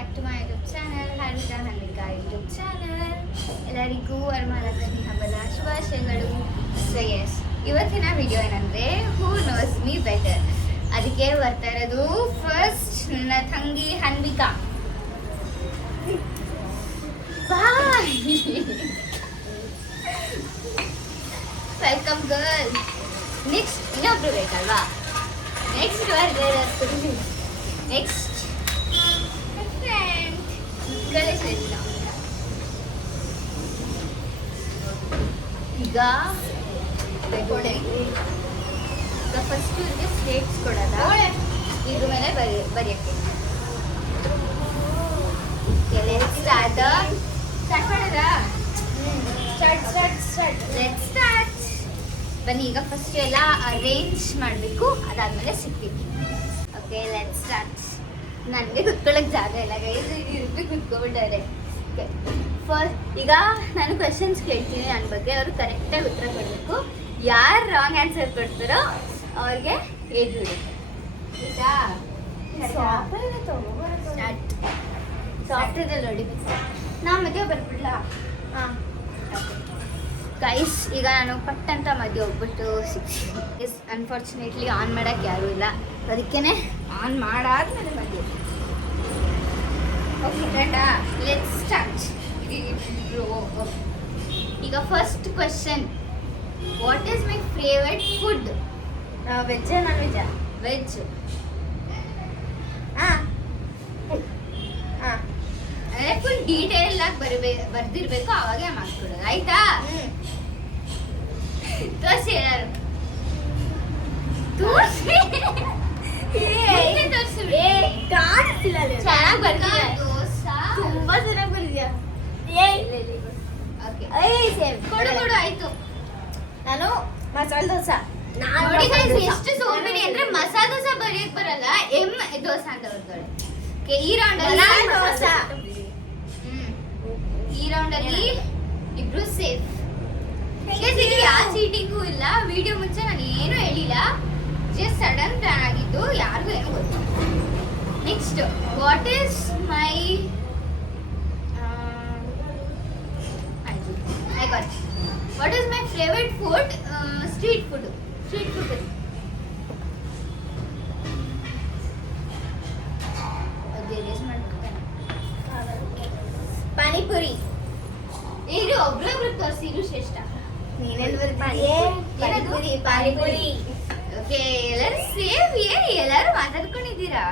Back to my YouTube channel Hanvika YouTube channel. ಎಲ್ಲರಿಗೂ ವರಮಹಾಲಕ್ಷ್ಮಿ ಹಬ್ಬದ ಶುಭಾಶಯಗಳು. ಸೊ ಎಸ್, ಇವತ್ತಿನ ವಿಡಿಯೋ ಏನಂದರೆ ಹೂ ನೋಸ್ ಮೀ ಬೆಟರ್. ಅದಕ್ಕೆ ಬರ್ತಾ ಇರೋದು ಫಸ್ಟ್ ನನ್ನ ತಂಗಿ ಹನ್ವಿಕಾ. Welcome girl. ನೆಕ್ಸ್ಟ್ ಇನ್ನೊಬ್ರು ಬೇಕಲ್ವಾ, ನೆಕ್ಸ್ಟ್ ನೆಕ್ಸ್ಟ್ ಫ್ರೆಂಡ್ ಗಣೇಶ್. ಈಗ ಫಸ್ಟ್ ಇವ್ರಿಗೆ ಸ್ಲೇಟ್ಸ್ ಕೊಡೋದ, ಇದ್ರ ಮೇಲೆ ಬರೆಯಕ್ಕೆ ಸ್ಟಾರ್ಟ್ ಮಾಡೋದಾ? Let's start. ಬನ್ನಿ, ಈಗ ಫಸ್ಟ್ ಎಲ್ಲ ಅರೇಂಜ್ ಮಾಡಬೇಕು, ಅದಾದ್ಮೇಲೆ ಸಿಗ್ತೀವಿ. Okay, let's start. ನನಗೆ ಕುತ್ಕೊಳ್ಳೋಕೆ ಜಾಗ ಇಲ್ಲ, ಇರ್ಬೇಕು ಕುತ್ಕೊಬಿಟ್ಟಾರೆ. ಓಕೆ, ಫಸ್ಟ್ ಈಗ ನಾನು ಕ್ವೆಶನ್ಸ್ ಕೇಳ್ತೀನಿ ನನ್ನ ಬಗ್ಗೆ, ಅವರು ಕರೆಕ್ಟಾಗಿ ಉತ್ತರ ಕೊಡಬೇಕು. ಯಾರು ರಾಂಗ್ ಆನ್ಸರ್ ಕೊಡ್ತಾರೋ ಅವ್ರಿಗೆ ಏಜ್ ಬಿಡುತ್ತೆ. ಆಯ್ತಾ? ಸ್ಟಾರ್ಟ್. ಸಾಫ್ಟ್ವೇರಲ್ಲಿ ಹೊಡಿಬೇಕು. ನಾ ಮದುವೆ ಬರ್ಬಿಡ್ಲಾ? ಹಾಂ ಗೈಸ್, ಈಗ ನಾನು ಪಟ್ಟಂತ ಮದುವೆ ಹೋಗ್ಬಿಟ್ಟು ಇಸ್ ಅನ್ಫಾರ್ಚುನೇಟ್ಲಿ ಆನ್ ಮಾಡೋಕ್ಕೆ ಯಾರೂ ಇಲ್ಲ, ಅದಕ್ಕೇ ಆನ್ ಮಾಡಾದ್ಮೇಲೆ ಮದುವೆ. ಓಕೆ ರೆಡಾ? Let's start. ಈಗ first question, what is my favourite food? ವೆಜ್ಜಾ ನಾನ್ ವೆಜ್ಜಾ? ವೆಜ್. ಅಂದರೆ ಫುಲ್ ಡೀಟೇಲ್ ಆಗಿ ಬರ್ದಿರ್ಬೇಕು, ಅವಾಗೆ ಮಾಡ್ಕೊಡೋದು. ಆಯ್ತಾ? ತೋರಿಸಿ ಎಲ್ಲಾರು, ತೋರಿಸಿ. ಚೆನ್ನಾಗಿ ಬರ್ದಿಲ್ಲ, ತುಂಬಾ ಚೆನ್ನಾಗಿ ಬರ್ದಿದ್ಯಾ. ಕೊಡು ಕೊಡು. ಆಯ್ತು, ನಾನು ಮಸಾಲೆ ದೋಸೆ. ನೋಡಿ ಗೈಸ್, ಎಷ್ಟು ಸೋಂಬೇರಿ ಅಂದ್ರೆ ಮಸಾಲೆ ದೋಸೆ ಬರೆಯಕ್ ಬರಲ್ಲ, ದೋಸೆ ಅಂತ ಬರ್ತಾರೆ. ಈ ರೌಂಡ್ ಅಲ್ಲಿ ಇಬ್ರು ಸೇಫ್. ಯಾವ ಚೀಟಿಂಗು ಇಲ್ಲ. ವಿಡಿಯೋ ಮುಂಚೆ ನಾನು ಏನು ಹೇಳಿಲ್ಲ, ಜಸ್ಟ್ ಸಡನ್ ಪ್ಲಾನ್ ಆಗಿದ್ದು, ಯಾರಿಗೂ ಏನೋ ಗೊತ್ತಿಲ್ಲ. Next, what is my what is my favourite food? Street food. Street food panipuri. ಇದು ಒಬ್ರೊಬ್ರು ತೋರಿಸಿ, ಇದು ಶ್ರೇಷ್ಠ. ಪಾನಿಪುರಿ. ಓಕೆ, ಎಲ್ಲರೂ ಸೇವ್. ಎಲ್ಲರೂ ಮಾತಾಡ್ಕೊಂಡಿದ್ದೀರಾ?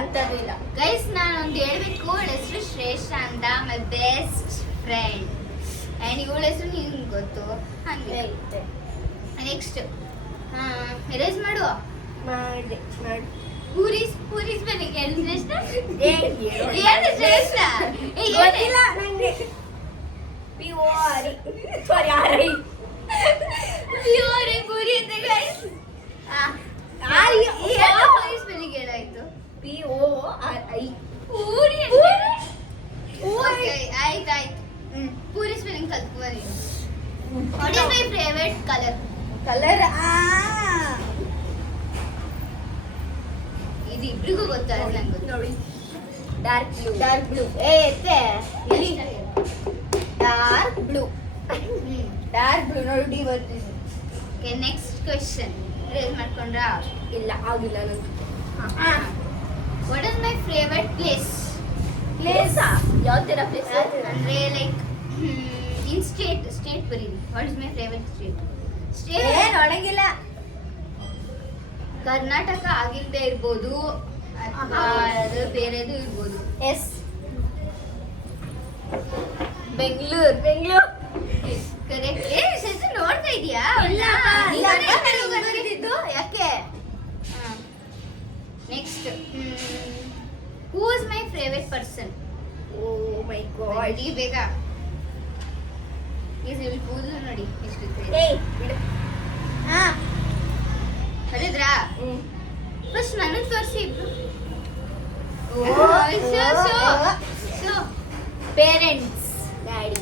ಎಂತದೂ ಇಲ್ಲ ಗೈಸ್. ನಾನು ಒಂದು ಹೇಳ್ಬೇಕು, ಅವಳ ಹೆಸರು ಶ್ರೇಷ್ಠ ಅಂತ, ಮೈ ಬೆಸ್ಟ್ ಫ್ರೆಂಡ್. ಆ್ಯಂಡ್ ಇವಳ ಹೆಸರು ನಿಮ್ಗೆ ಗೊತ್ತು. ಹಾಗೆ ನೆಕ್ಸ್ಟ್ ಎರೇಸ್ ಮಾಡುವ. ಮಾಡಿ ಪೂರೀಸ್ ಬೆಳಿಗ್ಗೆ ಏನು ಶ್ರೇಷ್ಠ? ಏನು ಶ್ರೇಷ್ಠ? ಗೊತ್ತಿಲ್ಲ ನನಗೆ. ಪ್ಯೂರಿ ಪೂರಿ ಅಂತ ಗೈಸ್. ಬೆಳಿಗ್ಗೆ ಏನಾಯ್ತು? PORI ಪೂರಿ. ಆಯ್ತಾಯ್ತು. ಪೂರಿ ಸ್ಪೆಲ್ಲಿಂಗ್ ಕಲ್ತ್ಕೊಳ್ಳಿ. What is my favourite colour? ಇದು ಇಬ್ರಿಗೂ ಗೊತ್ತಾಗ ನಂಗೆ ನೋಡಿ. Dark blue. ಡಾರ್ಕ್ ಬ್ಲೂ ನೋಡಿ ಬರ್ತೀನಿ. Okay, next question. ರೇಸ್ ಮಾಡ್ಕೊಂಡ್ರಾ? ಇಲ್ಲ, ಆಗಿಲ್ಲ ನಂಗೆ. What is my favourite place? ಯಾವ ಥರ ಪ್ಲೇಸ್ ಅಂದರೆ ಲೈಕ್ ಇನ್ ಸ್ಟೇಟ್ ಬರೀರಿ. What is my favourite state ನೋಡಂಗಿಲ್ಲ. ಕರ್ನಾಟಕ ಆಗಿಲ್ಲದೆ ಇರ್ಬೋದು, ಅದು ಬೇರೆದು ಇರ್ಬೋದು. ಎಸ್, ಬೆಂಗಳೂರು. ಕರೆಕ್ಟ್. ನೋಡ್ತಾ ಇದೀಯಾ? ಯಾಕೆ? Next, who is my favourite person? Oh my god, ಈ ಬೇಗ ಇಲ್ಲಿ ಕೂದಲು ನೋಡಿ ಎಷ್ಟು ಕರೆದ್ರಾ? ಫಸ್ಟ್ ನನಗೆ ತೋರಿಸಿ ಇಬ್ರು. ಪೇರೆಂಟ್ಸ್. ಡ್ಯಾಡಿ.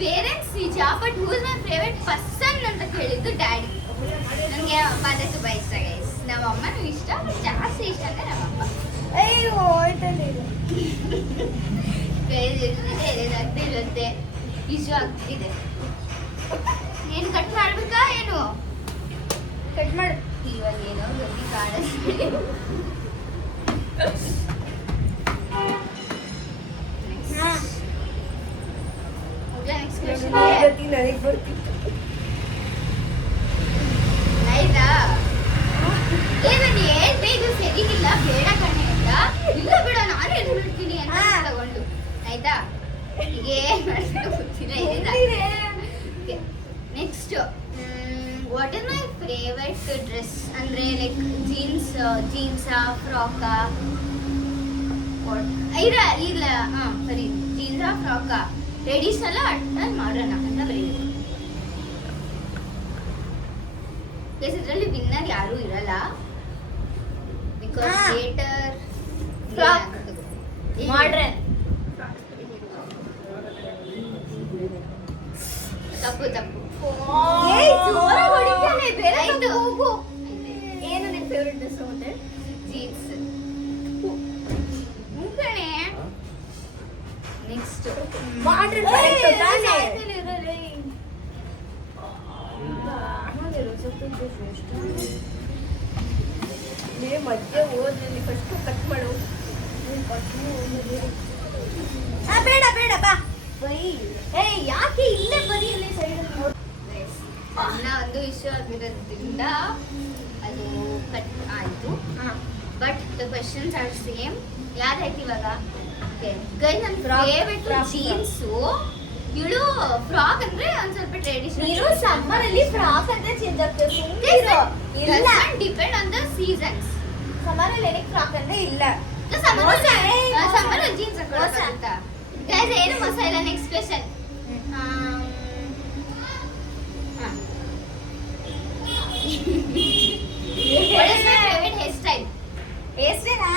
ಪೇರೆಂಟ್ಸ್ ನಿಜ, but who is my favourite person ಅಂತ ಕೇಳಿದ್ದು ಡ್ಯಾಡಿ. ನನಗೆ ಅಮ್ಮ ಅಂದರೆ ತುಂಬ ಇಷ್ಟ ಗೈಸ್. ನಮ್ಮ ಅಮ್ಮನೂ ಇಷ್ಟ, ಬಟ್ ಜಾಸ್ತಿ ಇಷ್ಟ ಅಂದರೆ ನಮ್ಮ ಅಮ್ಮ. ಜೊತೆ ಇಶ್ಯೂ ಆಗ್ತಿದೆ. ಏನು ಕಟ್ ಮಾಡ್ಬೇಕಾ ಏನು? ಕಟ್ ಮಾಡು. ಇವಾಗ ಏನೋ ಗತಿ ಕಾಣಿಸ್ತಿದೆ. ನೆಕ್ಸ್ಟ್ ಕ್ವೆಶ್ಚನ್ ನನಗೆ ಬರ್ತಿತ್ತು ಆಯ್ತಾ? ಏನದು ಹೇಳ್ದೆ ಇದು ಸರಿಗಿಲ್ಲ ಬೇಡ ಕಣೆ ಅಂತ. ಇಲ್ಲ ಬೇಡ ನಾನು ಹೇಳ್ಬಿಡ್ತೀನಿ ಅಂತ ತಗೊಂಡು ಆಯ್ತಾ? ಏನ್ ಮಾಡ್ಬೇಕು ಗೊತ್ತಿಲ್ಲ. Next what is my favourite dress ಅಂದ್ರೆ ಲೈಕ್ ಜೀನ್ಸಾ ಫ್ರಾಕಾ ಇಲ್ಲ ಇಲ್ಲ ಸರಿ ಜೀನ್ಸಾ ಫ್ರಾಕಾ ಟ್ರೆಡಿಷನಲ್ ಅಟ್ನಲ್ಲಿ ಮಾಡೋಣ ಅಂತ ಬರೀಬೇಕು. ಇದರಲ್ಲಿ ವಿನ್ನರ್ ಯಾರು ಇರಲ್ಲ ಬಿಕಾಸ್ ಥಿಯೇಟರ್ ಮಾಡ್ರನ್ ತಪ್ಪು ತಪ್ಪು. ಏನು ನಿನ್ ಫೇವ್ರೆಟ್ ಡ್ರೆಸ್ ಮತ್ತೆ? ಜೀನ್ಸ್ ಮುಗಣೆ. ನೆಕ್ಸ್ಟ್ ಮಾಡ್ರನ್ ಮಧ್ಯೆ ಓದ್ರಲ್ಲಿ ಫಸ್ಟ್ ಕಟ್ ಮಾಡು. ಬೇಡ ಬೇಡ ಬಾ ಬೈ. ಯಾಕೆ ಇಲ್ಲೇ ಬರೀ ಇಲ್ಲಿ ಸೈಡ್ ಅನ್ನ ಒಂದು ಇಶ್ಯೂ ಆಗಿರೋದ್ರಿಂದ ಅದು ಕಟ್ ಆಯ್ತು. But the questions are same. ಯಾವ್ದಾಯ್ತು ಇವಾಗ? ಗೈ ನನ್ನ ಫೇವ್ರೆಟ್ ಜೀನ್ಸು. ಇವಳು ಫ್ರಾಕ್ ಅಂದ್ರೆ ಒಂದ್ ಸ್ವಲ್ಪ ಟ್ರೆಡಿಷನಲ್. ನೀನು ಸಮ್ಮರ್ ಅಲ್ಲಿ ಫ್ರಾಕ್ ಅಂತ ಚೇಂಜ್ ಆಗ್ತದೆ. ಇಲ್ಲ depend on the seasons. Summer ಅಲ್ಲಿ ಏನಕ್ಕೆ ಫ್ರಾಕ್ ಅಂದ್ರೆ ಇಲ್ಲ. Summer jeans ಹಾಕೊಳ್ಳೋಕ್ಕಾಗುತ್ತಾ? ಗೈಸ್ ಏನು ಮೋಸ ಇಲ್ಲ. Next question. What is my favorite hairstyle? ಹೆಸರೇನಾ?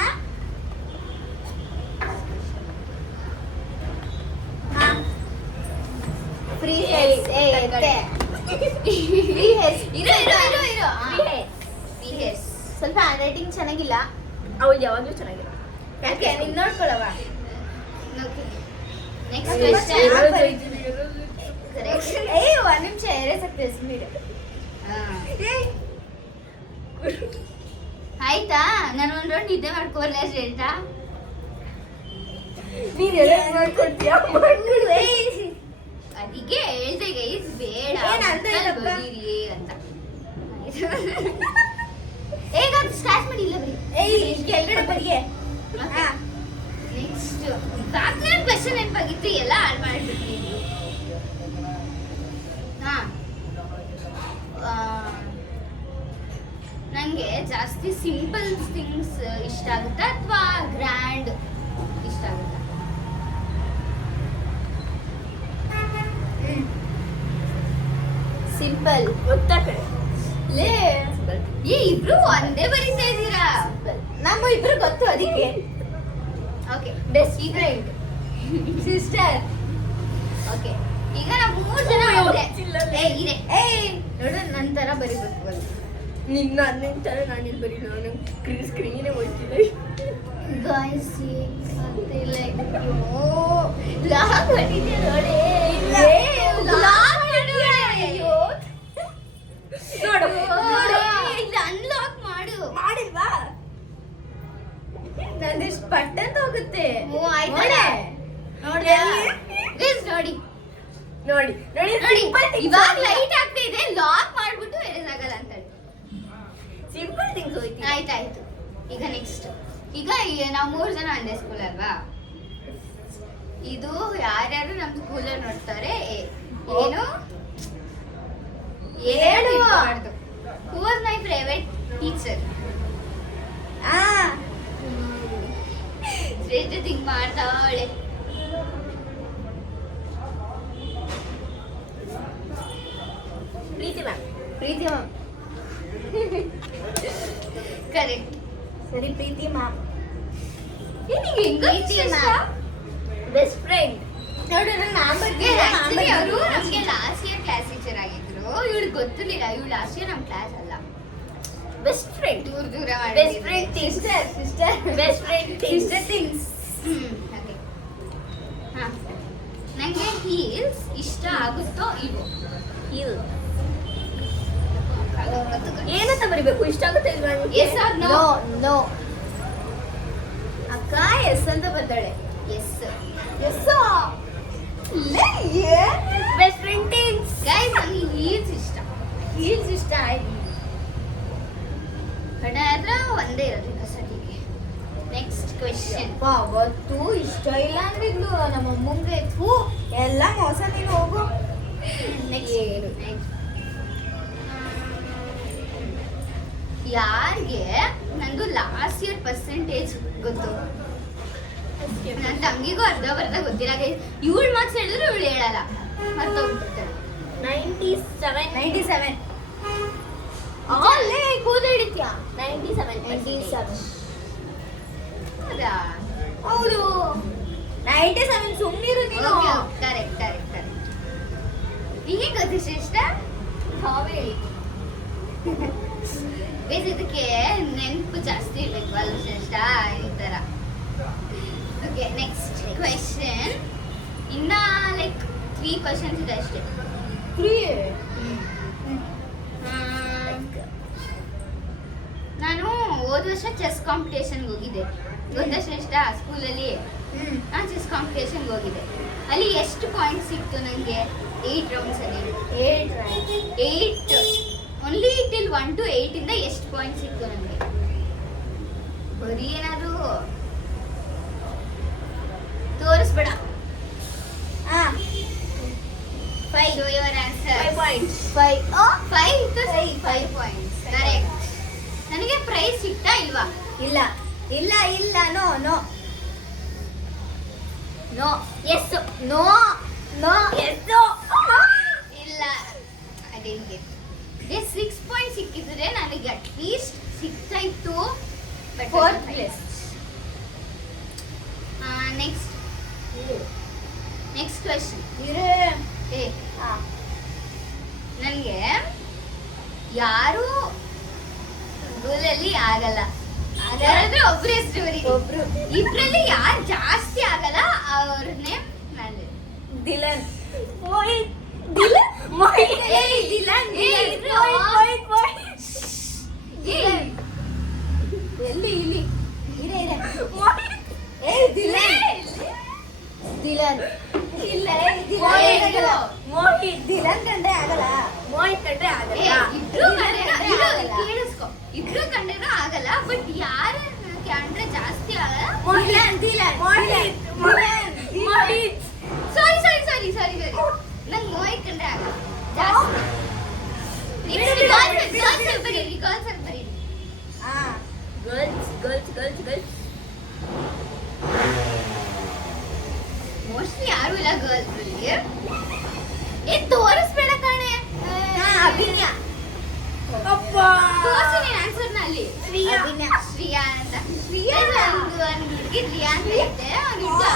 Free hair. Free hair. ಇರೋ. Free hair. ಸ್ವಲ್ಪ ಹ್ಯಾಂಡ್ ರೈಟಿಂಗ್ ಚೆನ್ನಾಗಿಲ್ಲ. ಅವಳು ಯಾವಾಗಲೂ ಚೆನ್ನಾಗಿಲ್ಲ. ಯಾಕೆ ನಿನ್ನ ನೋಡ್ಕೊಳವ? Next question. ಒಂದ್ ನಿಮಿಷ ಎರಸಕ್ಕೆ ಸ್ಪೀಡ್. ಆಯ್ತಾ? ನಾನು ಒಂದ್ ರೌಂಡ್ ನಿದ್ದೆ ಮಾಡ್ಕೋಲ್ಲ ಹೇಳ್ತಾ. ನೀನ್ ಎಲ್ಲ ಮಾಡ್ಕೊಡ್ತೀಯಾ? ಮಾಡ್ಕೊಡು. ಅದಕ್ಕೆ ಹೇಳ್ದೆ ಗೈಸ್ ಬೇಡ ಬರೀರಿ ಅಂತ. ಈಗ ಸ್ಟಾರ್ಟ್ ಮಾಡಿ. ಇಲ್ಲ ಬರೀ ಕೆಳಗಡೆ ಬರಿಯೇ. ನೆಕ್ಸ್ಟ್ ಬ್ಯಾಕ್ಗ್ರೌಂಡ್ ಕ್ವೆಶ್ಚನ್ ನೆನಪಾಗಿತ್ತು, ಎಲ್ಲ ಹಾಳು ಮಾಡಿಬಿಟ್ರಿ. ನನಗೆ ಜಾಸ್ತಿ ಸಿಂಪಲ್ ಥಿಂಗ್ಸ್ ಇಷ್ಟ ಆಗುತ್ತಾ ಅಥವಾ ಗ್ರ್ಯಾಂಡ್ ಇಷ್ಟ ಆಗುತ್ತಾ? ಸಿಂಪಲ್. ಗೊತ್ತಾ ಕಡೆ ಲೇ ಇಬ್ರು ಒಂದೇ ಬರೀತಾ ಇದ್ದೀರಾ? ನಮ್ಮ ಇಬ್ರು ಗೊತ್ತು ಅದಕ್ಕೆ. Okay best friend sister. Okay ಈಗ ನಾವು 3 ಜನ ಇದೆ. ನೋಡು ನನ್ನ ತರ ಬರೀಬೇಕು ಅಂತ. ನಿನ್ನ ಅನ್ನಿನ ತರ ನಾನಿಲ್ಲಿ ಬರೀ ನಾನು ಸ್ಕ್ರೀನೇ ಹೋಗ್ತಿದ್ದೆ. ಗಾಯ್ಸ್ ಇಲ್ಲ ಲಾಗ್ ಮಾಡಿದ್ಯಾ ನೋಡಿ? ಲಾಗ್ ಅಯ್ಯೋ ನೋಡು ಇಲ್ಲ ಅನ್ಲಾಕ್ ಮಾಡು. ಮಾಡಿಲ್ವಾ? ನಂದಿಷ್ಟು ಬಟನ್ ಹೋಗುತ್ತೆ. ಆಯ್ತಾ? ನೋಡಿ ನೋಡಿ ಇವಾಗ ಲೈಟ್ ಆಗ್ತಾ ಇದೆ. ಲಾಕ್ ಮಾಡ್ಬಿಟ್ಟು ಎರೇಸ್ ಆಗಲ್ಲ ಅಂತ ಹೇಳಿ. ಸಿಂಪಲ್ ಥಿಂಗ್ಸ್ ಹೋಯ್ತು. ಆಯ್ತಾಯ್ತು. ಈಗ ನೆಕ್ಸ್ಟ್. ಈಗ ನಾವು 3 ಜನ ಒಂದೇ ಸ್ಕೂಲ್ ಅಲ್ವಾ? ಇದು ಯಾರ್ಯಾರು ನಮ್ಮ ಸ್ಕೂಲಲ್ಲಿ ನೋಡ್ತಾರೆ ಏನು ಹೇಳು. Who was my favourite teacher? ಶ್ರೇಷ್ಠ ಥಿಂಕ್ ಮಾಡ್ತಾವಳೆ. ಪ್ರೀತಿ ಮ್ಯಾಮ್. ಕರೆಕ್ಟ್. ಸರಿ ಪ್ರೀತಿ ಮ್ಯಾಮ್. ನಿನಗೆ ಹೆಂಗ ಬೆಸ್ಟ್ ಫ್ರೆಂಡ್. ನೋಡು ನನ್ನ ಮ್ಯಾಮ್ ಬಗ್ಗೆ ಅವರು ನಮಗೆ ಲಾಸ್ಟ್ ಇಯರ್ ಕ್ಲಾಸ್ ಟೀಚರ್ ಆಗಿದ್ರು. ಇವಳು ಗೊತ್ತಿರಲಿಲ್ಲ ಇವಳು ಲಾಸ್ಟ್ ಇಯರ್ ನಮ್ಮ ಕ್ಲಾಸ್ ಅಲ್ಲ. Best friend. ದೂರ best friend sister. Best friend sister things. Okay. ನನಗೆ ಹೀಲ್ಸ್ ಇಷ್ಟ ಆಗುತ್ತೋ ಇಲ್ವೋ? ಹೀಲ್ ಏನಂತ ಬರಿಬೇಕು? ಇಷ್ಟ ಆಗುತ್ತೆ ಇಲ್ವಾ? Yes or no? ನೋ. ಅಕ್ಕ ಎಸ್ ಅಂತ ಬರ್ತಾಳೆ. Yes. Best friend things. Guys ನನಗೆ ಹೀಲ್ಸ್ ಇಷ್ಟ. ಆಯ್ತು. ಕಡೆ ಆದ್ರೆ ಒಂದೇ ಇರೋದು ಕಸಟಿಗೆ. Next question. ಅವತ್ತು ಇಷ್ಟ ಇಲ್ಲ ಅಂದಿದ್ಲು ನಮ್ಮ ಅಮ್ಮಂಗೆ. ಎಲ್ಲ ಮೋಸ. ನೀನು ಹೋಗು. ನೆಕ್ಸ್ಟ್ ಯಾರಿಗೆ ನಂದು ಲಾಸ್ಟ್ ಇಯರ್ ಪರ್ಸೆಂಟೇಜ್ ಗೊತ್ತು? ನನ್ನ ತಂಗಿಗೂ ಅರ್ಧ ಬರ್ಧ ಗೊತ್ತಿಲ್ಲ. ಇವಳು ಮಾರ್ಕ್ಸ್ ಹೇಳಿದ್ರು ಇವಳು ಹೇಳಲ್ಲ, ಮರ್ತೋಗ್ಬಿಡ್ತಾಳೆ. 97. ಅಲ್ಲೇ ಕೂದ ಹಿಡಿತ್ಯಾ? 97. ಹೌದಾ? ಹೌದು. 97 ಸುಮ್ಮನಿರು ನೀನು. ಕರೆಕ್ಟ್. ನಿಮಗೆ ಗೊತ್ತು ಶ್ರೇಷ್ಠ? ಹೇಳಿ. ಬೇಸ್ ಇದಕ್ಕೆ ನೆನಪು ಜಾಸ್ತಿ ಇರ್ಬೇಕು ಅಲ್ಲ ಶ್ರೇಷ್ಠ? ಈ ತರ. Okay, next question. ಇನ್ನ ಲೈಕ್ 3 ಕ್ವೆಶ್ಚನ್ಸ್ ಇದೆ ಅಷ್ಟೇ. ನಾನು ಹೋದ ವರ್ಷ ಚೆಸ್ ಕಾಂಪಿಟೇಷನ್ಗೆ ಹೋಗಿದ್ದೆ, ಗೊತ್ತಾ ಶ್ರೇಷ್ಠ? ಸ್ಕೂಲಲ್ಲಿ ನಾನು ಚೆಸ್ ಕಾಂಪಿಟೇಷನ್ಗೆ ಹೋಗಿದ್ದೆ. ಅಲ್ಲಿ ಎಷ್ಟು ಪಾಯಿಂಟ್ಸ್ ಸಿಕ್ತು ನನಗೆ? 8 ರೌಂಡ್ಸ್ ಅಲ್ಲಿ 8 ಓನ್ಲಿ ಟಿಲ್ 1 to 8 ಇಂದ ಎಷ್ಟು ಪಾಯಿಂಟ್ಸ್ ಸಿಕ್ತು ನನಗೆ? ಬರೀ ಏನಾದ್ರು ತೋರಿಸ್ಬೇಡ. 5 show your answer. 5 points. 5 points. Correct. ನನಗೆ ಪ್ರೈಸ್ ಸಿಕ್ತಾ ಇಲ್ವಾ? ಇಲ್ಲ. ನೋ. ಎಸ್. ನೋ. ಎಸ್. ಇಲ್ಲ, I didn't get. 6 ಪಾಯಿಂಟ್ ಸಿಕ್ಕಿದ್ರೆ ನನಗೆ ಅಟ್ ಲೀಸ್ಟ್ ಸಿಗ್ತಾ ಇತ್ತು. But 4th place. Next question. ನನಗೆ ಯಾರು ಗೋಲಲ್ಲಿ ಆಗಲ್ಲ. ಯಾರಾದ್ರೂ ಒಬ್ರು ಹೆಸರು ಬರೀ. ಇಬ್ರಲ್ಲಿ ಯಾರು ಜಾಸ್ತಿ ಆಗಲ್ಲ ಅವ್ರನ್ನೇ ನಾನು. ದಿಲನ್. ಎಲ್ಲಿ ದಿಲನ್. ಇಲ್ಲ ಮೋಹಿತ್. ದಿಲನ್ ಕಂಡ್ರೆ ಆಗಲ್ಲ. ಮೋಹಿತ್ ಕಂಡ್ರೆ ಆಗಲ್ಲ. ಇಬ್ರು ಕಂಡ್ರೆ ಆಗಲ್ಲ. ಬಟ್ ಯಾರು ಕಂಡ್ರೆ ಜಾಸ್ತಿ ಆಗಲ್ಲ? ಸಾರಿ ನಂಗೆ ಮೋಹಿತ್ ಕಂಡ್ರೆ ಆಗಲ್ಲ. ಗರ್ಲ್ಸ್. ಮೋಸ್ಟ್ಲಿ ಯಾರು ಇಲ್ಲ ಗರ್ಲ್ಸ್ ಅಲ್ಲಿ. ತೋರಿಸ್ಬೇಡ ಕಣೆ. ಅಭಿನಯ. ತೋರಿಸಿ ನೀನ್ ಆನ್ಸರ್ನ ಅಲ್ಲಿ. ಶ್ರಿಯಾ ಅಂತ. ಒಂದು ಹುಡುಗಿ ರಿಯಾ ಅಂತ ಇರುತ್ತೆ, ಒಂದು ಹುಡುಗಿ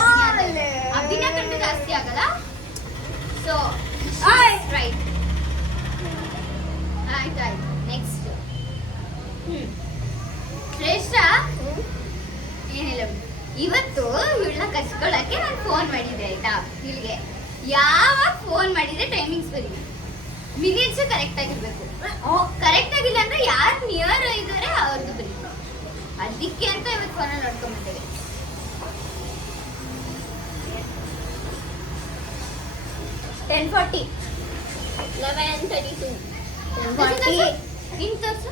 ಅಭಿನಯ ಕಂಡು ಜಾಸ್ತಿ ಆಗಲ್ಲ. So right. ಆಯ್ತು. ನೆಕ್ಸ್ಟ್ ಶ್ರೇಷ್ಠ. ಏನಿಲ್ಲ, ಇವತ್ತು ಇವಳನ್ನ ಕಚ್ಕೊಳಕ್ಕೆ ನಾನು ಫೋನ್ ಮಾಡಿದ್ದೆ ಆಯ್ತಾ? ಇಲ್ಲಿಗೆ ಯಾವಾಗ ಫೋನ್ ಮಾಡಿದ್ರೆ ಟೈಮಿಂಗ್ಸ್ ಬರೀ ಮಿನಿಟ್ಸ್ ಕರೆಕ್ಟ್ ಆಗಿರ್ಬೇಕು. ಕರೆಕ್ಟ್ ಆಗಿಲ್ಲ ಅಂದ್ರೆ ಯಾರು ನಿಯರ್ ಇದ್ದಾರೆ ಅವ್ರದ್ದು ಬರೀ. ಅದಕ್ಕೆ ಅಂತ ಇವತ್ತು ಫೋನಲ್ಲಿ ನೋಡ್ಕೊಂಡ್ಬಿಟ್ಟೇವೆ. 10:40. 11:32. ಇನ್ ತೋರ್ಸು.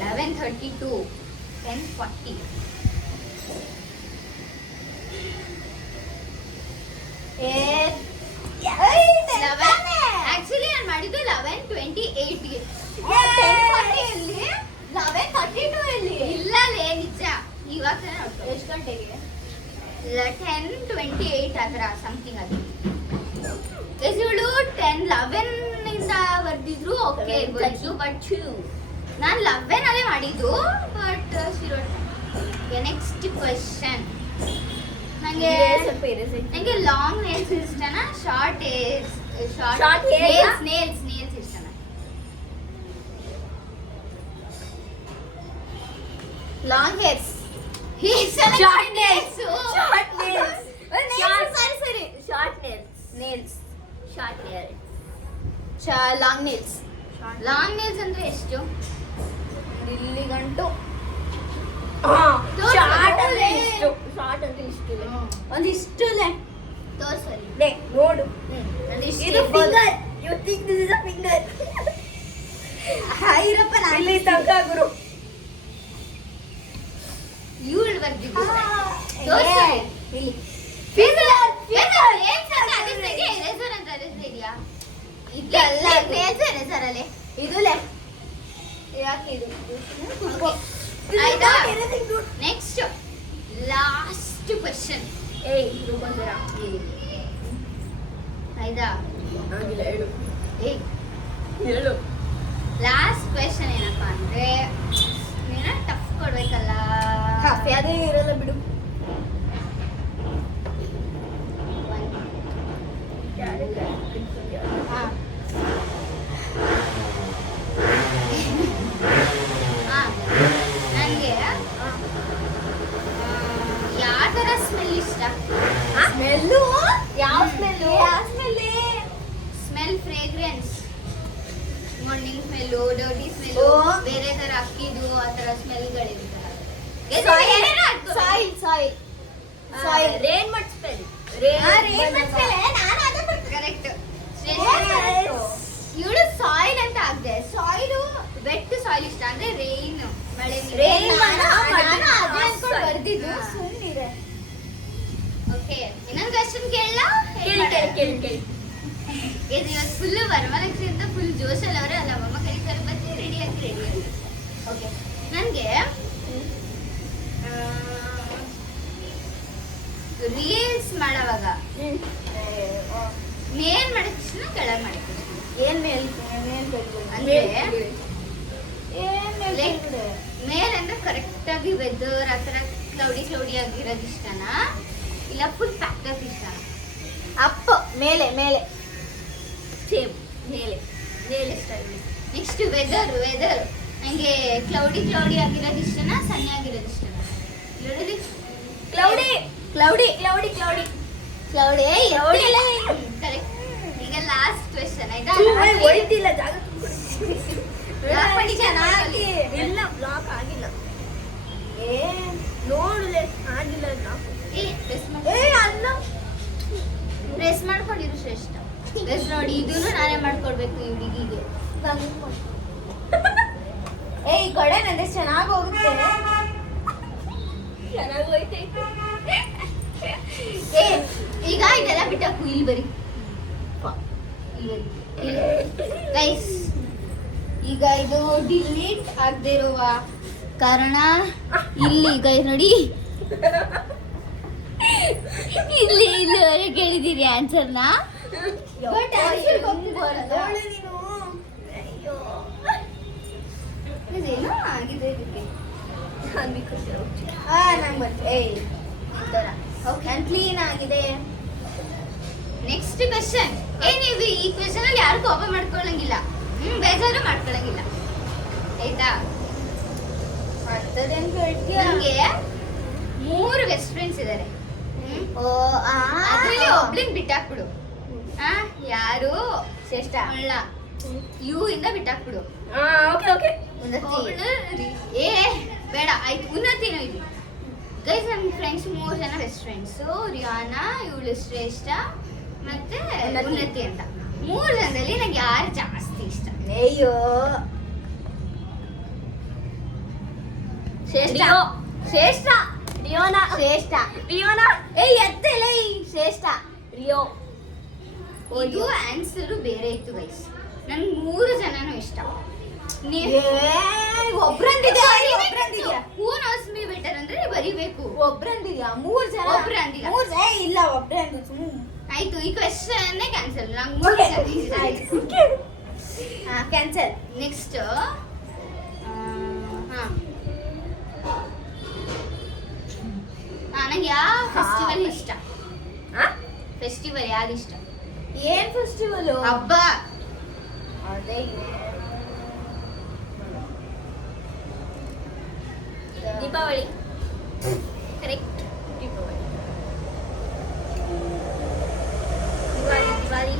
11:32. 10:40. ಆಕ್ಚುಲಿ ನಾನು ಮಾಡಿದ್ದು 11:28ಗೆ. 11:32 ಇಲ್ಲ ನಿಜ. ಇವಾಗ ಎಷ್ಟು ಗಂಟೆಗೆ? 10:28 ಆ ಥರ ಸಮಥಿಂಗ್ ಅದು. ಇವಳು 10:11 ಇಂದ ಬರ್ದಿದ್ರು ಓಕೆ ಇರ್ಬೋದು. ಬಟ್ ನಾನು 11 ಅಲ್ಲೇ ಮಾಡಿದ್ದು. But next question. ನಂಗೆ ಲಾಂಗ್ ನೇಲ್ಸ್ ಇಷ್ಟನಾ ಶಾರ್ಟ್ ನೇಲ್ಸ್ ಇಷ್ಟನಾ? Long hairs. Short nails. ಸರಿ short nails. Short hair. Long nails. Long nails ಅಂದ್ರೆ ಎಷ್ಟು? ಇಲ್ಲಿ ಗಂಟು. ತೋರ್ಸು. ಶಾರ್ಟ್ ಅಂದ್ರೆ ಇಷ್ಟು. ಶಾರ್ಟ್ ಅಂದ್ರೆ ಇಷ್ಟು. ಒಂದಿಷ್ಟು ತೋರ್ಸಲ್ಲಿ. ನೋಡು. ಒಂದಿಷ್ಟು ಇದು finger. You think this is a finger. ಇರಪ್ಪ ಇಲ್ಲಿ ತನಕ ಗುರು. ಇವಳು ಬರ್ದಿದ್ದು ತೋರ್ಸು. ಇಲ್ಲಿ ಇದೆಲ್ಲ ನೇಲ್ಸ್ ಅಲ್ಲೇ ಇದುಲೆ ಯಾಕೆ ಇದು ಆಯ್ತಾ? Next last question. ಏಯ್ ಇದು ಬಂದಿರಾ ಆಯ್ತಾ? ಆಗಿಲ್ಲ ಹೇಳು ಏಯ್ ಹೇಳು. ಲಾಸ್ಟ್ ಕ್ವೆಶ್ಚನ್ ಏನಪ್ಪಾ ಅಂದ್ರೆ ನೀನ ಟಫ್ ಕೊಡ್ಬೇಕಲ್ಲ. ಅದೇ ಇರಲ್ಲ ಬಿಡು. ನನಗೆ ಯಾವ ಥರ ಸ್ಮೆಲ್ ಇಷ್ಟ? ಸ್ಮೆಲ್ಲು ಯಾವ ಸ್ಮೆಲ್ಲು? ಯಾವ ಸ್ಮೆಲ್? ಸ್ಮೆಲ್ ಫ್ರೇಗ್ರೆನ್ಸ್, ಮಣ್ಣಿನ ಸ್ಮೆಲ್ಲು, ಡರ್ಟಿ ಸ್ಮೆಲ್ಲು, ಓ. ಬೇರೆ ಥರ ಅಕ್ಕಿದು ಆ ಥರ ಸ್ಮೆಲ್ಗಳಿರ್ತಲ್ಲ. Soil soil soil rain mud smell. Correct. ಇವಳು ಸಾಯಿಲ್ ಅಂತ ಆಗ್ದೆ. ಸಾಯಿಲು ವೆಟ್ ಸಾಯಿಲ್ ಇಷ್ಟ ಅಂದ್ರೆ ರೈನ್, ಮಳೆ ಬರ್ದಿದ್ದು. ಸುಮ್ಮನಿರೆ. ಓಕೆ, ಇನ್ನೊಂದು ಕ್ವಶನ್ ಕೇಳಲ್ಲ? ಕೇಳಿ ಇದು ಇವತ್ತು ಫುಲ್ ವರಮಹಾಲಕ್ಷ್ಮಿ ಅಂತ ಫುಲ್ ಜೋಶಲ್ಲಿ ಅವರೇ ಅಲ್ಲ ಅಮ್ಮ ಕರೀತಾರೆ, ಬರ್ತೀವಿ ರೆಡಿ ಆಗಿ. ಓಕೆ, ನನಗೆ ರೀಲ್ಸ್ ಮಾಡೋವಾಗ ಮೇಲ್ ಮಾಡಿದ ತಕ್ಷಣ ಕೆಳಗೆ ಮಾಡಿದ ಏನ್ ಮೇಲ್ ಅಂದ್ರೆ ಏನ್ Like, ಮೇಲ್ ಅಂದ್ರೆ ಕರೆಕ್ಟ್ ಆಗಿ ವೆದರ್ ಆ ಥರ ಕ್ಲೌಡಿ ಆಗಿರೋದು ಇಷ್ಟನಾ ಇಲ್ಲ ಫುಲ್ ಪ್ಯಾಕ್ ಆಗಿ ಇಷ್ಟನಾ? ಅಪ್ಪ ಮೇಲೆ ಮೇಲೆ ಸೇಮ್ ಮೇಲೆ ಮೇಲೆ ಇಷ್ಟ. ನೆಕ್ಸ್ಟ್ ವೆದರ್ ನಂಗೆ ಕ್ಲೌಡಿ ಆಗಿರೋದು ಇಷ್ಟನಾ ಸನ್ನೆ ಆಗಿರೋದು ಇಷ್ಟನಾ? ನೋಡಿ cloudy cloudy cloudy cloudy cloudy correct. ಈಗ ಲಾಸ್ಟ್ ಕ್ವೆಶ್ಚನ್ ಆಯ್ತಾ? ಹೊಡಿತಿಲ್ಲ ಜಾಗ ಚೆನ್ನಾಗಿ ಇಲ್ಲ ಬ್ಲಾಕ್ ಆಗಿಲ್ಲ. ಏ ನೋಡುಲೆ ಆಗಿಲ್ಲ ಪ್ರೆಸ್ ಮಾಡ್ಕೊಂಡಿರು ಶ್ರೇಷ್ಠ. ಪ್ರೆಸ್ ನೋಡಿ, ಇದನ್ನು ನಾನೇ ಮಾಡ್ಕೊಡ್ಬೇಕು ಈ ಹುಡುಗಿಗೆ. ಏ ಈ ಕಡೆ ನಂದೆ ಚೆನ್ನಾಗಿ ಹೋಗುತ್ತೆ. ಚೆನ್ನಾಗಿ ಹೋಯ್ತೈತೆ. ಏ ಈಗ ಇದೆಲ್ಲ ಬಿಟ್ಟಕ್ಕು ಇಲ್ಲಿ ಬರಿ ಗೈಸ್. ಈಗ ಇದು ಡಿಲೀಟ್ ಆಗದೆ ಇರುವ ಕಾರಣ ಇಲ್ಲಿ ಗೈಸ್ ನೋಡಿ, ಇಲ್ಲಿವರೆಗೆ ಕೇಳಿದ್ದೀರಿ ಆನ್ಸರ್ನ. ಬಟ್ ಆನ್ಸರ್ ಇದೇನೋ ಆಗಿದೆ ಇದಕ್ಕೆ. ನಂಗೆ ಬಂತು. ಏಯ್ ಈ ಥರ ನಾನು ಕ್ಲೀನ್ ಆಗಿದೆ. Next question. ನೀವು ಈ ಕ್ವೆಶ್ಚನ್ ಅಲ್ಲಿ ಯಾರು ಕೋಪ ಮಾಡ್ಕೊಳ್ಳಂಗಿಲ್ಲ, ಬೇಜಾರು ಮಾಡ್ಕೊಳ್ಳಂಗಿಲ್ಲ ಆಯ್ತಾ? ಮತ್ತದೇನು ಕೇಳ್ತೀಯ? ನನಗೆ 3 ಬೆಸ್ಟ್ ಫ್ರೆಂಡ್ಸ್ ಇದ್ದಾರೆ. ಅದ್ರಲ್ಲಿ ಒಬ್ಳಿನ್ ಬಿಟ್ಟಾಕ್ಬಿಡು. ಯಾರು? ಶ್ರೇಷ್ಠ ಅಲ್ಲ, ಯು ಇಂದ ಬಿಟ್ಟಾಕ್ಬಿಡು. Okay okay. ಏ ಬೇಡ ಆಯ್ತು, ಉನ್ನತಿನೂ ಇದೆ ಗೈಸ್. ನನ್ನ ಫ್ರೆಂಡ್ಸ್ 3 ಜನ ಬೆಸ್ಟ್ ಫ್ರೆಂಡ್ಸು, ರಿಯಾನಾ, ಇವಳು ಶ್ರೇಷ್ಠ ಮತ್ತೆ ಉನ್ನತಿ ಅಂತ. 3 ಜನದಲ್ಲಿ ನಂಗೆ ಯಾರು ಜಾಸ್ತಿ ಇಷ್ಟ? ಅಯ್ಯೋ ಶ್ರೇಷ್ಠ ಶ್ರೇಷ್ಠ ರಿಯೋನಾ ಶ್ರೇಷ್ಠ ರಿಯೋನಾ. ಏಯ್ ಎತ್ತಲ್ಲ ಈ ಶ್ರೇಷ್ಠ ರಿಯೋ. ಇದು ಆನ್ಸರು ಬೇರೆ ಇತ್ತು ಗೈಸ್. ನನ್ಗೆ 3 ಜನನೂ ಇಷ್ಟ. ಒಬ್ರಂದಿದ್ಯಾ ಹೂ ನೋಸ್ ಮೀ ಬೆಟರ್ ಅಂದ್ರೆ ಬರಿಬೇಕು. ಒಬ್ರಂದಿದ್ಯಾ? 3 ಜನ ಒಬ್ರು ಅಂದಿಲ್ಲ. 3 ಜನ ಇಲ್ಲ, ಒಬ್ರೆ ಅಂದಿದ್ದು. ಆಯ್ತು, ಈ ಕ್ವೆಶ್ಚನ್ ಕ್ಯಾನ್ಸಲ್. ನಂಗೆ 3 ಜನ ಇಷ್ಟ. ಕ್ಯಾನ್ಸಲ್. ನೆಕ್ಸ್ಟ್ ನಂಗೆ ಯಾವ ಫೆಸ್ಟಿವಲ್ ಇಷ್ಟ? ಫೆಸ್ಟಿವಲ್ ಯಾವ್ದು ಇಷ್ಟ? ಏನ್ ಫೆಸ್ಟಿವಲ್? ಹಬ್ಬ. ಅದೇ ದೀಪಾವಳಿ. ಕರೆಕ್ಟ್. ದೀಪಾವಳಿ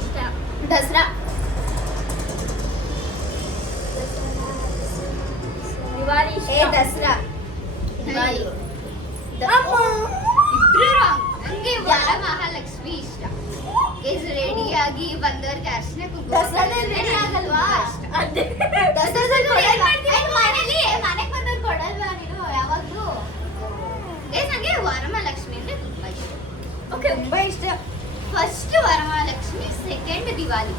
ಇಷ್ಟ. ಇಬ್ರು wrong. ನಂಗೆ ವರಮಹಾಲಕ್ಷ್ಮಿ ಇಷ್ಟ. ಗೈಸ್ ರೆಡಿಯಾಗಿ ಬಂದವ್ರಿಗೆ ಅರ್ಶಿನ ಕುಂಕುಮ ದಸರಾದಲ್ಲಿ ರೆಡಿ ಆಗಲ್ವಾ? ಮನೆಗೆ ಬಂದವ್ರು ಕೊಡಲ್ವಾ ನೀನು ಯಾವಾಗ್ಲೂ? ಗೈಸ್ ನಂಗೆ ವರಮಹಾಲಕ್ಷ್ಮಿ ಅಂದ್ರೆ ತುಂಬಾ ಇಷ್ಟ. ಓಕೆ, ತುಂಬಾ ಇಷ್ಟ. First Varamahalakshmi, second Diwali.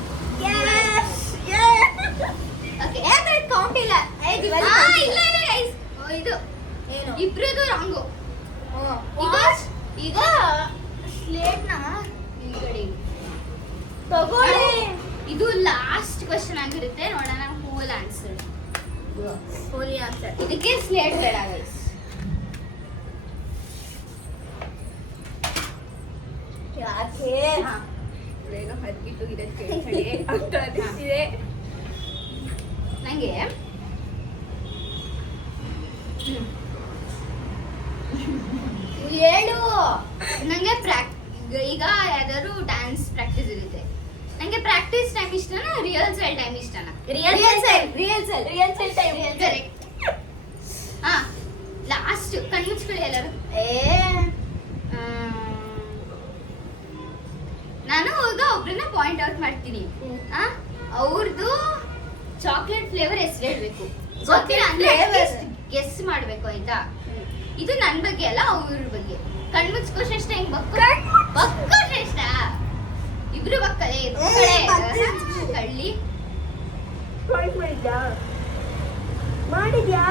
Okay count ಇಲ್ಲ. ಇಲ್ಲ ಇಲ್ಲ ಗೈಸ್, ಇದು ಏನು ಇಬ್ರದು ರಾಂಗು. ಈಗ ಸ್ಲೇಟ್ ನ ಈ ಕಡೆ ತಗೊಳ್ಳಿ. ಇದು ಲಾಸ್ಟ್ ಕ್ವಶನ್ ಆಗಿರುತ್ತೆ, ನೋಡೋಣ. Whole answer. ಹೋಲಿ ಆನ್ಸರ್. ಇದಕ್ಕೆ ಸ್ಲೇಟ್ ಬೇಡ ಗೈಸ್. ಯಾಕೆ ಬೇಗ ಹದ್ಗಿಟ್ಟು ಇದಕ್ಕೆ ಅಂತ ಅನಿಸ್ತಿದೆ ನಂಗೆ. ಹೇಳು. ನಂಗೆ ಈಗ ಯಾವ್ದಾದ್ರು ಡ್ಯಾನ್ಸ್ ಪ್ರಾಕ್ಟೀಸ್ ಇರುತ್ತೆ, ನಂಗೆ ಪ್ರಾಕ್ಟೀಸ್ ಟೈಮ್ ಇಷ್ಟನಾ ರಿಹರ್ಸಲ್ ಟೈಮ್ ಇಷ್ಟನಾ? Rehearsal time. ಕರೆಕ್ಟ್. ಹಾ, ಲಾಸ್ಟ್ ಕಣ್ಮುಚ್ಕೊಳ್ಳಿ ಎಲ್ಲರೂ. ನಾನು ಈಗ ಒಬ್ರನ್ನ ಪಾಯಿಂಟ್ ಔಟ್ ಮಾಡ್ತೀನಿ. ಅವ್ರದ್ದು ಚಾಕ್ಲೇಟ್ ಫ್ಲೇವರ್ ಹೆಸರು ಹೇಳ್ಬೇಕು. ಗೊತ್ತಿಲ್ಲ ಅಂದ್ರೆ ಗೆಸ್ ಮಾಡ್ಬೇಕು ಆಯ್ತಾ? ಇದು ನನ್ ಬಗ್ಗೆ ಅಲ್ಲ, ಅವ್ರ ಬಗ್ಗೆ. ಕಣ್ಮುಚ್ಕೋ ಶ್ರೇಷ್ಠ. ಹೆಂಗ್ ಬಕ್ಕೋ ಶ್ರೇಷ್ಠ. ಇಬ್ರು ಬಕ್ಕಲೆ ಕಳ್ಳಿ. ಮಾಡಿದ್ಯಾ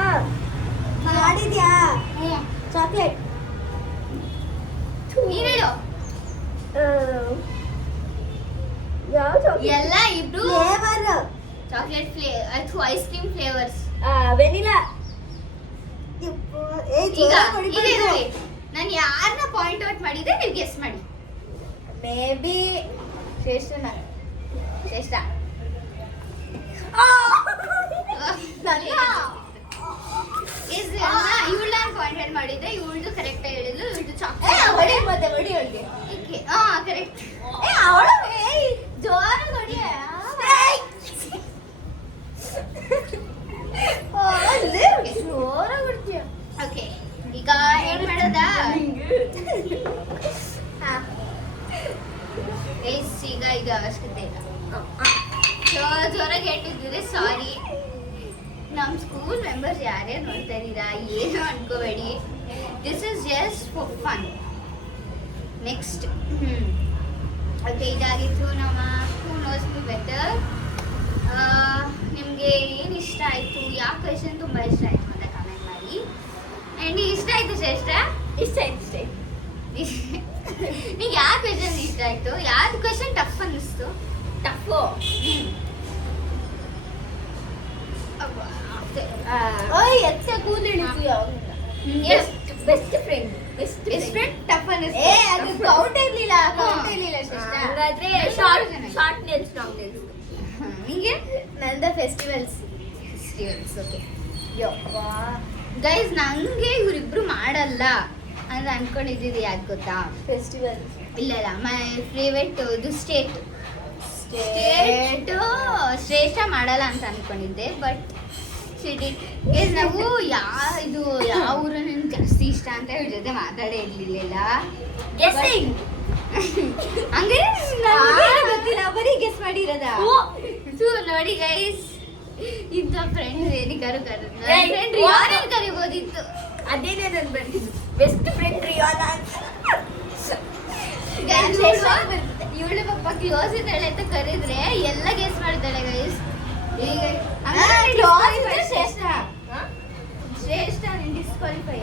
ಚಾಕ್ಲೇಟ್? ನೀನ್ ಹೇಳು. ಯಾವ ಎಲ್ಲ ಇಬ್ರು ಫ್ಲೇವರ್? ಚಾಕ್ಲೇಟ್ ಫ್ಲೇವರ್ ಅಥವಾ ಐಸ್ ಕ್ರೀಮ್ ಫ್ಲೇವರ್ಸ್. ವೆನಿಲಾ. ಈಗ ನಾನು ಯಾರನ್ನ ಪಾಯಿಂಟ್ ಔಟ್ ಮಾಡಿದ್ರೆ ನೀವು ಗೆಸ್ ಮಾಡಿ. ಮೇ ಬಿ ಶ್ರೇಷ್ಠನ. ಶ್ರೇಷ್ಠ. ಇವಳ ಪಾಯಿಂಟ್ ಔಟ್ ಮಾಡಿದ್ದೆ, ಇವಳ್ದು ಕರೆಕ್ಟ್ ಆಗಿ ಹೇಳಿದ್ಲು. ಇವಳ್ದು ಚಾಕ್ಲೇಟ್. ಮತ್ತೆ ಹೊಡಿ ಅವಳಿಗೆ. ಹಾ ಕರೆಕ್ಟ್. ಅವಳು ಜೋರಾಗಿ ಹೊಡಿ. ಜೋರಾಗಿ ಹೊಡ್ತೀಯ. ಓಕೆ, ಈಗ ಏನ್ ಮಾಡೋದಾ? ಈಗ ಇದು ಅವಶ್ಯಕತೆ ಇಲ್ಲ. ಜೋರಾಗಿ ಹೇಳ್ತಿದ್ರೆ ಸಾರಿ. ನಮ್ಮ ಸ್ಕೂಲ್ ಮೆಂಬರ್ಸ್ ಯಾರ್ಯಾರು ನೋಡ್ತಾ ಇದ್ದೀರಾ ಏನು ಅನ್ಕೋಬೇಡಿ. This is just for fun. Next okay, ಇದಾಗಿತ್ತು ನಮ್ಮ ಹೂ ನೋಸ್ ಮಿ ಬೆಟರ್. ನಿಮಗೆ ಏನು ಇಷ್ಟ ಆಯಿತು, ಯಾವ ಕ್ವೆಶನ್ ತುಂಬ ಇಷ್ಟ ಆಯಿತು ಅಂತ ಕಮೆಂಟ್ ಮಾಡಿ. ಆ್ಯಂಡ್ ಇಷ್ಟ ಆಯಿತು ಶ್ರೇಷ್ಠ? ಇಷ್ಟ ಆಯ್ತು. ನಿಂಗೆ ಯಾವ ಕ್ವೆಶನ್ ಇಷ್ಟ ಆಯಿತು? ಯಾವ್ದು ಕ್ವೆಶನ್ ಟಫ್ ಅನ್ನಿಸ್ತು? ಟಫು. ಎತ್ತ ಕೂದಲಿಡಿತು. Best friend. Best friend tough ಅನ್ನಿಸ್ತು. ಅದು ಕೌಂಟ್ ಇರ್ಲಿಲ್ಲ ಶ್ರೇಷ್ಠ. ಹಾಗಾದ್ರೆ ಶಾರ್ಟ್ ನೆಲ್ಸ್, ಲಾಂಗ್ ನೆಲ್ಸ್. ನಿಂಗೆ ನಂದ ಫೆಸ್ಟಿವಲ್ಸ್. ಓಕೆ ಗೈಸ್, ನಂಗೆ ಇವರಿಬ್ರು ಮಾಡಲ್ಲ ಅಂತ ಅನ್ಕೊಂಡಿದ್ದೀರಿ. ಯಾಕೆ ಗೊತ್ತಾ? ಫೆಸ್ಟಿವಲ್ ಇಲ್ಲ ಮೈ ಫೇವ್ರೆಟ್ ಇದು ಸ್ಟೇಟ್ ಶ್ರೇಷ್ಠ ಮಾಡಲ್ಲ ಅಂತ ಅನ್ಕೊಂಡಿದ್ದೆ. ಬಟ್ ಗೈಸ್, ನಾವು ಯಾವ ಊರು ನಿಮ್ಗೆ ಜಾಸ್ತಿ ಇಷ್ಟ ಅಂತ ಇವ್ರ ಜೊತೆ ಮಾತಾಡೇ ಇರ್ಲಿಲ್ಲ. ಗೆಸ್ಸಿಂಗ್. ಹಂಗೆ ಗೊತ್ತಿಲ್ಲ, ಬರೀ ಗೆಸ್ ಮಾಡಿರೋದ. ನೋಡಿ ಗೈಸ್, ಇಂಥ ಫ್ರೆಂಡ್ಸ್ ಏನಕ್ಕಾರು ಕರಿಬೋದಿತ್ತು. ಅದೇನೇ ನನ್ ಬಂದಿದ್ದು ಬೆಸ್ಟ್ ಫ್ರೆಂಡ್ ರಿಯಾನಾ. ಇವಳು ಪಾಪ ಕ್ಲೋಸ್ ಇದ್ದಾಳೆ ಅಂತ ಕರೆದ್ರೆ ಎಲ್ಲ ಗೆಸ್ ಮಾಡ್ತಾಳೆ ಗೈಸ್. ಈಗ ಶ್ರೇಷ್ಠ ಡಿಸ್ಕ್ವಾಲಿಫೈ.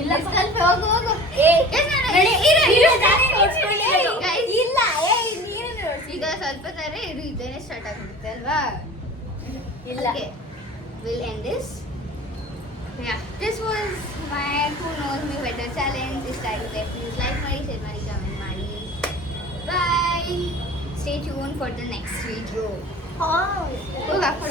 ಇಲ್ಲ ಹೋಗು ಇಲ್ಲ ಈಗ ಸ್ವಲ್ಪ ತರ ಇದು ಇದೇನೆ ಸ್ಟಾರ್ಟ್ ಆಗ್ಬಿಡುತ್ತೆ ಅಲ್ವಾ? ಇಲ್ಲ. We'll end this. Yeah, this was my Who Knows Me Better challenge. This time, please like ಮಾಡಿ, share ಮಾಡಿ, comment ಮಾಡಿ. Bye. Stay tuned for the next video. Oh. Go back for